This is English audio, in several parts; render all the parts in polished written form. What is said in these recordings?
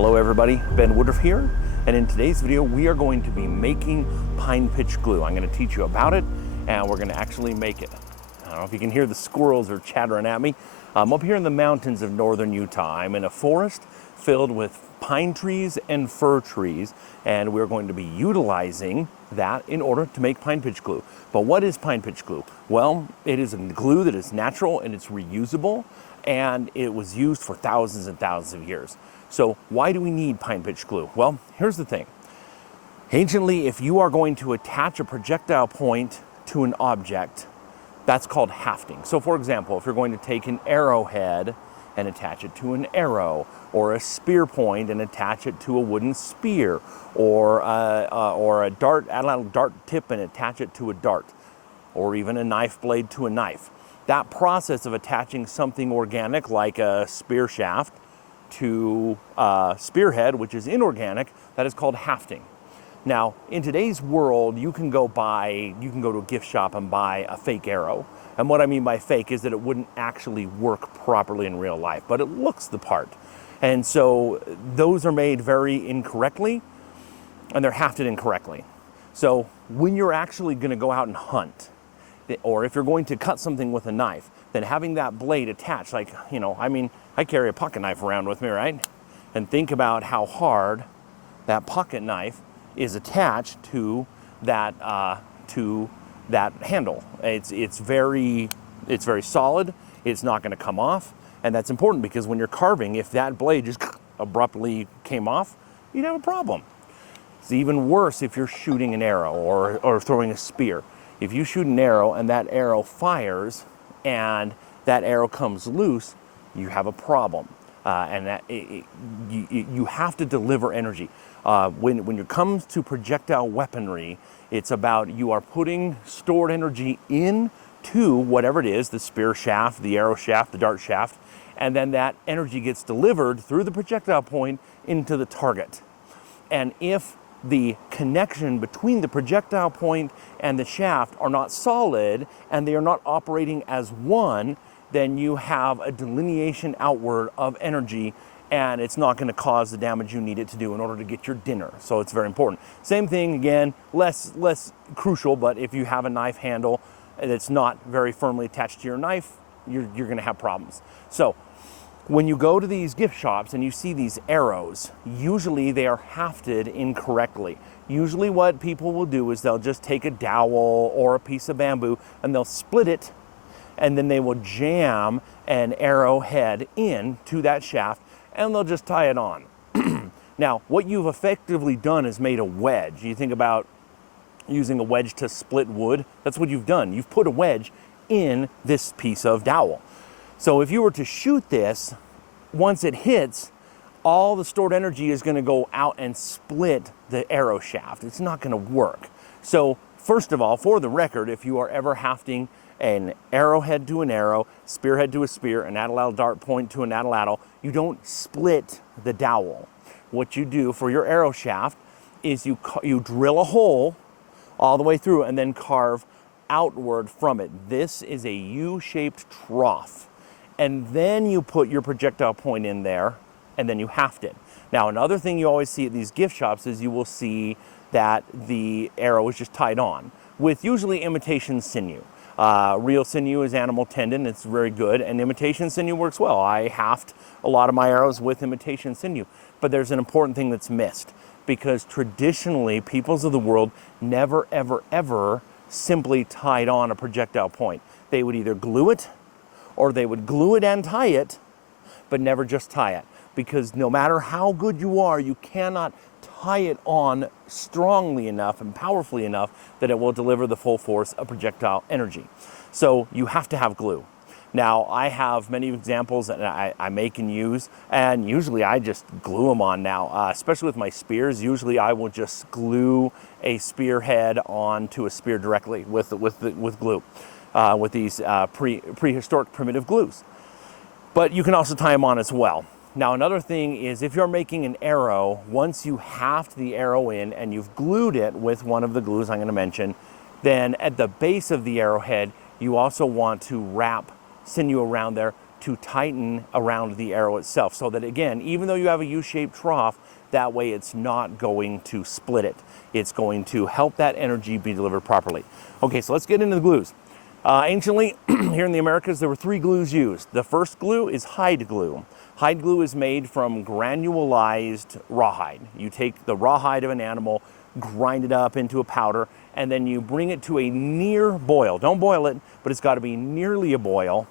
Hello everybody, Ben Woodruff here, and in today's video we are going to be making pine pitch glue. I'm going to teach you about it, and we're going to actually make it. I don't know if you can hear the squirrels are chattering at me. I'm up here in the mountains of northern Utah. I'm in a forest filled with pine trees and fir trees, and we're going to be utilizing that in order to make pine pitch glue. But what is pine pitch glue? Well, it is a glue that is natural and it's reusable, and it was used for thousands and thousands of years. So why do we need pine pitch glue? Well, here's the thing. Anciently, if you are going to attach a projectile point to an object, that's called hafting. So for example, if you're going to take an arrowhead and attach it to an arrow, or a spear point and attach it to a wooden spear, or a dart, add a dart tip and attach it to a dart, or even a knife blade to a knife. That process of attaching something organic like a spear shaft to a spearhead, which is inorganic, that is called hafting. Now, in today's world, you can go to a gift shop and buy a fake arrow. And what I mean by fake is that it wouldn't actually work properly in real life, but it looks the part. And so those are made very incorrectly, and they're hafted incorrectly. So when you're actually going to go out and hunt, or if you're going to cut something with a knife, then having that blade attached, like, I carry a pocket knife around with me, right? And think about how hard that pocket knife is attached to that handle. It's very solid. It's not going to come off, and that's important because when you're carving, if that blade just abruptly came off, you'd have a problem. It's even worse if you're shooting an arrow or throwing a spear. If you shoot an arrow and that arrow fires and that arrow comes loose, you have a problem. You have to deliver energy. When it comes to projectile weaponry, it's about you are putting stored energy into whatever it is, the spear shaft, the arrow shaft, the dart shaft, and then that energy gets delivered through the projectile point into the target. And if the connection between the projectile point and the shaft are not solid and they are not operating as one, then you have a delineation outward of energy, and it's not going to cause the damage you need it to do in order to get your dinner. So it's very important. Same thing again, less crucial, but if you have a knife handle that's not very firmly attached to your knife, you're going to have problems. So when you go to these gift shops and you see these arrows, usually they are hafted incorrectly. Usually what people will do is they'll just take a dowel or a piece of bamboo and they'll split it, and then they will jam an arrowhead into that shaft and they'll just tie it on. Now, what you've effectively done is made a wedge. You think about using a wedge to split wood. That's what you've done. You've put a wedge in this piece of dowel. So if you were to shoot this, once it hits, all the stored energy is going to go out and split the arrow shaft. It's not going to work. So first of all, for the record, if you are ever hafting an arrowhead to an arrow, spearhead to a spear, an atlatl dart point to an atlatl, you don't split the dowel. What you do for your arrow shaft is you drill a hole all the way through and then carve outward from it. This is a U-shaped trough. And then you put your projectile point in there, and then you haft it. Now, another thing you always see at these gift shops is you will see that the arrow is just tied on with usually imitation sinew. Real sinew is animal tendon. It's very good, and imitation sinew works well. I haft a lot of my arrows with imitation sinew, but there's an important thing that's missed, because traditionally, peoples of the world never, ever, ever simply tied on a projectile point. They would either glue it, or they would glue it and tie it, but never just tie it. Because no matter how good you are, you cannot tie it on strongly enough and powerfully enough that it will deliver the full force of projectile energy. So you have to have glue. Now, I have many examples that I make and use, and usually I just glue them on now, especially with my spears. Usually I will just glue a spearhead onto a spear directly with glue. With these prehistoric primitive glues. But you can also tie them on as well. Now, another thing is if you're making an arrow, once you haft the arrow in and you've glued it with one of the glues I'm going to mention, then at the base of the arrowhead, you also want to wrap sinew around there to tighten around the arrow itself, so that again, even though you have a U-shaped trough, that way it's not going to split it. It's going to help that energy be delivered properly. Okay, so let's get into the glues. Anciently, here in the Americas, there were 3 glues used. The first glue is hide glue. Hide glue is made from granulized rawhide. You take the rawhide of an animal, grind it up into a powder, and then you bring it to a near boil. Don't boil it, but it's got to be nearly a boil,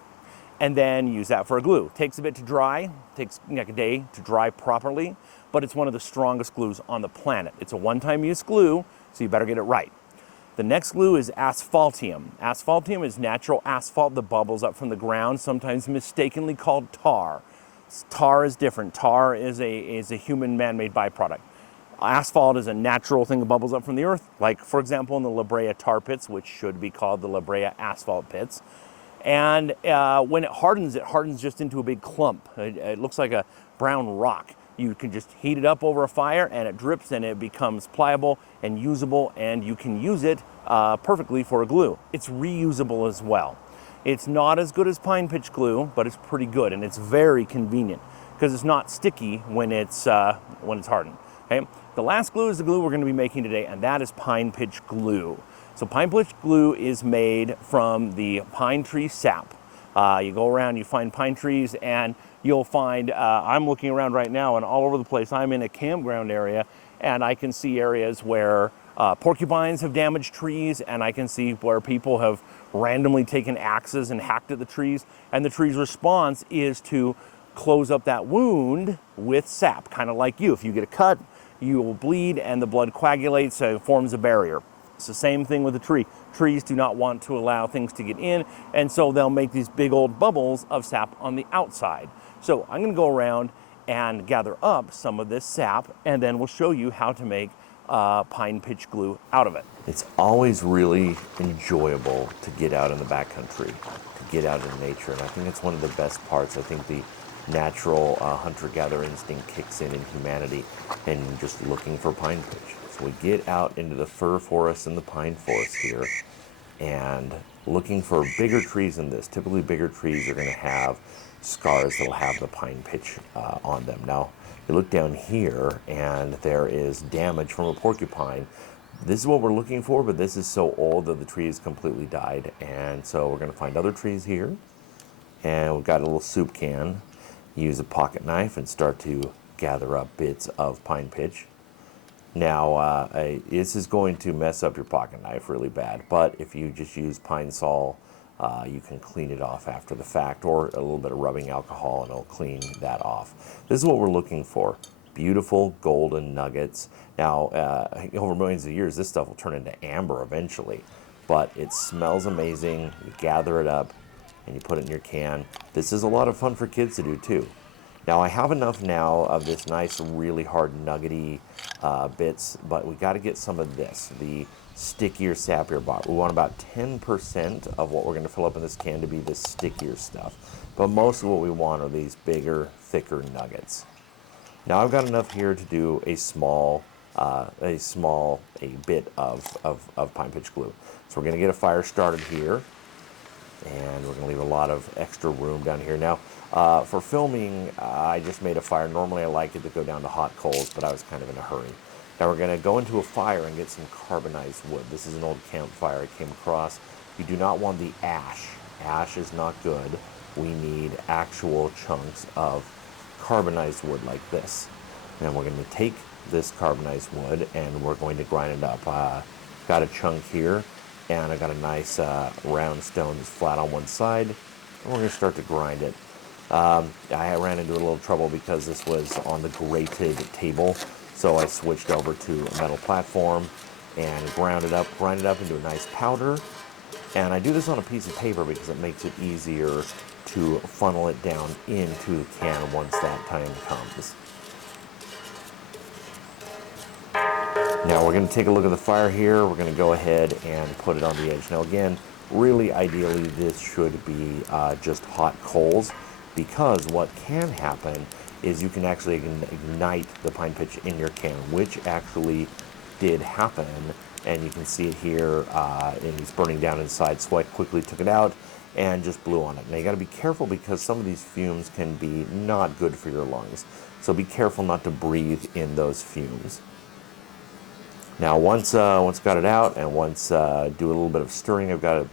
and then use that for a glue. Takes a bit to dry, takes like a day to dry properly, but it's one of the strongest glues on the planet. It's a one-time use glue, so you better get it right. The next glue is asphaltium. Asphaltium is natural asphalt that bubbles up from the ground, sometimes mistakenly called tar. Tar is different. Tar is a human man-made byproduct. Asphalt is a natural thing that bubbles up from the earth, like, for example, in the La Brea tar pits, which should be called the La Brea asphalt pits. And when it hardens just into a big clump. It looks like a brown rock. You can just heat it up over a fire and it drips and it becomes pliable and usable, and you can use it perfectly for a glue. It's reusable as well. It's not as good as pine pitch glue, but it's pretty good, and it's very convenient because it's not sticky when it's hardened. Okay? The last glue is the glue we're going to be making today, and that is pine pitch glue. So pine pitch glue is made from the pine tree sap. You go around, you find pine trees, and you'll find, I'm looking around right now and all over the place. I'm in a campground area, and I can see areas where porcupines have damaged trees, and I can see where people have randomly taken axes and hacked at the trees, and the tree's response is to close up that wound with sap, kind of like you. If you get a cut, you will bleed and the blood coagulates and forms a barrier. It's the same thing with a tree. Trees do not want to allow things to get in, and so they'll make these big old bubbles of sap on the outside. So I'm going to go around and gather up some of this sap, and then we'll show you how to make pine pitch glue out of it. It's always really enjoyable to get out in the backcountry, to get out in nature, and I think it's one of the best parts. I think the natural hunter-gatherer instinct kicks in humanity, and just looking for pine pitch. So we get out into the fir forest and the pine forest here, and looking for bigger trees than this. Typically bigger trees are going to have scars that'll have the pine pitch on them. Now, you look down here and there is damage from a porcupine. This is what we're looking for, but this is so old that the tree has completely died. And so we're going to find other trees here. And we've got a little soup can. Use a pocket knife and start to gather up bits of pine pitch. Now, this is going to mess up your pocket knife really bad, but if you just use Pine Sol, you can clean it off after the fact, or a little bit of rubbing alcohol and it'll clean that off. This is what we're looking for. Beautiful golden nuggets. Now, over millions of years, this stuff will turn into amber eventually, but it smells amazing. You gather it up and you put it in your can. This is a lot of fun for kids to do too. Now, I have enough now of this nice, really hard nuggety bits, but we got to get some of this, the stickier, sappier bot. We want about 10% of what we're going to fill up in this can to be the stickier stuff. But most of what we want are these bigger, thicker nuggets. Now, I've got enough here to do a bit of pine pitch glue. So we're going to get a fire started here, and we're going to leave a lot of extra room down here. Now, for filming, I just made a fire. Normally I like it to go down to hot coals, but I was kind of in a hurry. Now we're going to go into a fire and get some carbonized wood. This is an old campfire I came across. You do not want the ash. Ash is not good. We need actual chunks of carbonized wood like this. And we're going to take this carbonized wood and we're going to grind it up. Got a chunk here, and I got a nice round stone that's flat on one side, and we're going to start to grind it. I ran into a little trouble because this was on the grated table, so I switched over to a metal platform and ground it up into a nice powder. And I do this on a piece of paper because it makes it easier to funnel it down into the can once that time comes. Now we're going to take a look at the fire here. We're going to go ahead and put it on the edge. Now again, really ideally this should be just hot coals, because what can happen is you can actually ignite the pine pitch in your can, which actually did happen. And you can see it here, and it's burning down inside, so I quickly took it out and just blew on it. Now you got to be careful because some of these fumes can be not good for your lungs. So be careful not to breathe in those fumes. Now once got it out, and once do a little bit of stirring, I've got a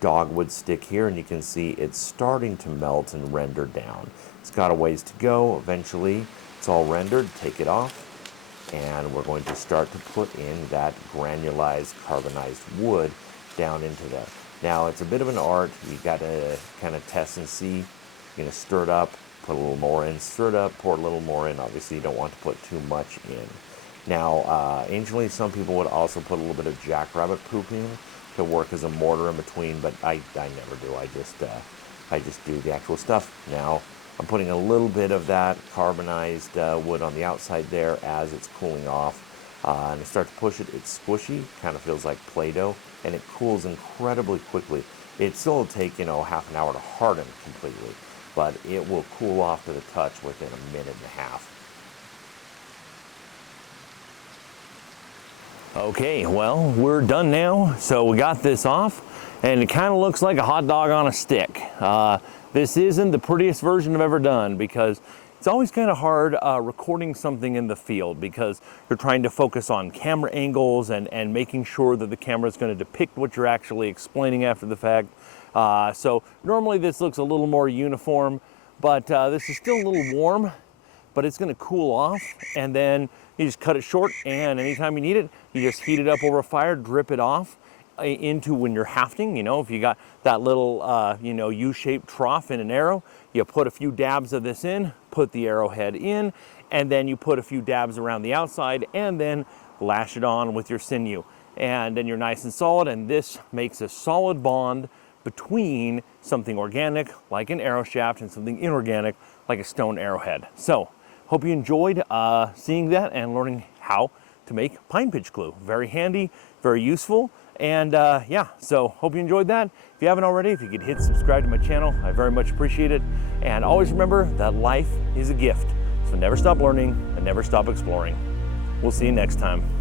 dogwood stick here, and you can see it's starting to melt and render down. It's got a ways to go. Eventually it's all rendered. Take it off, and we're going to start to put in that granulized carbonized wood down into there. Now it's a bit of an art. You got to kind of test and see. You're going to stir it up, put a little more in, stir it up, pour a little more in. Obviously you don't want to put too much in. Now anciently some people would also put a little bit of jackrabbit poop in to work as a mortar in between, but I never do. I just do the actual stuff. Now I'm putting a little bit of that carbonized wood on the outside there as it's cooling off. And I start to push it. It's squishy, kind of feels like Play-Doh, and it cools incredibly quickly. It still will take, half an hour to harden completely, but it will cool off to the touch within a minute and a half. Okay, well, we're done now. So we got this off, and it kind of looks like a hot dog on a stick. This isn't the prettiest version I've ever done because it's always kind of hard recording something in the field because you're trying to focus on camera angles and making sure that the camera is going to depict what you're actually explaining after the fact. So normally this looks a little more uniform, but this is still a little warm, but it's going to cool off, and then you just cut it short, and anytime you need it, you just heat it up over a fire, drip it off into when you're hafting. If you got that little U-shaped trough in an arrow, you put a few dabs of this in, put the arrowhead in, and then you put a few dabs around the outside, and then lash it on with your sinew, and then you're nice and solid. And this makes a solid bond between something organic like an arrow shaft and something inorganic like a stone arrowhead. So hope you enjoyed seeing that and learning how to make pine pitch glue. Very handy, very useful. And so hope you enjoyed that. If you haven't already, if you could hit subscribe to my channel, I very much appreciate it. And always remember that life is a gift. So never stop learning and never stop exploring. We'll see you next time.